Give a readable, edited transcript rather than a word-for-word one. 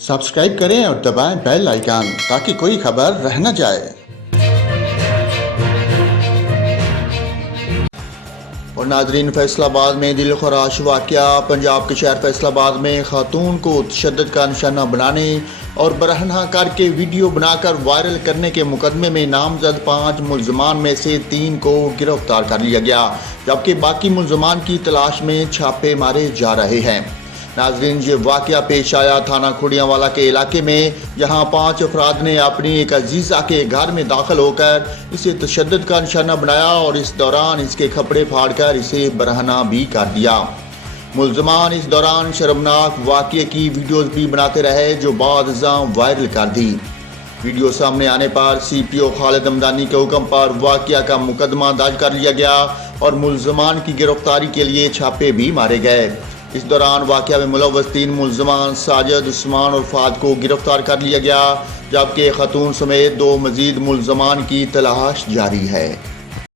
Subscribe करें और दबाएं बेल आइकन ताकि कोई खबर रह न जाए। और नाजरीन, फैसलाबाद में दिलखराश वाक़या। पंजाब के शहर फैसलाबाद में खातून को तशद्दुद का निशाना बनाने और बरहना करके वीडियो बनाकर वायरल करने के मुकदमे में नामजद 5 मुलजमान में से 3 को गिरफ्तार कर लिया गया, जबकि बाकी मुलजमान की तलाश में छापे मारे जा रहे हैं। नाजरीन, ये वाक़या पेश आया थाना खुड़ियावाला के इलाके में, जहां 5 अफराद ने अपनी एक अजीज़ा के घर में दाखिल होकर इसे तशद्दुद का निशाना बनाया और इस दौरान इसके कपड़े फाड़कर इसे बरहना भी कर दिया। मुलजमान इस दौरान शर्मनाक वाक़ये की वीडियोज़ भी बनाते रहे, जो बाद वायरल कर दी। वीडियो सामने आने पर CPO खालिद हमदानी के हुक्म पर वाक़या का मुकदमा दर्ज कर लिया गया और मुलजमान की गिरफ्तारी के लिए छापे भी मारे गए। इस दौरान वाक़या में मुलव्वस 3 मुलजमान साजिद, उस्मान और फाद को गिरफ्तार कर लिया गया, जबकि खातून समेत 2 मजीद मुलजमान की तलाश जारी है।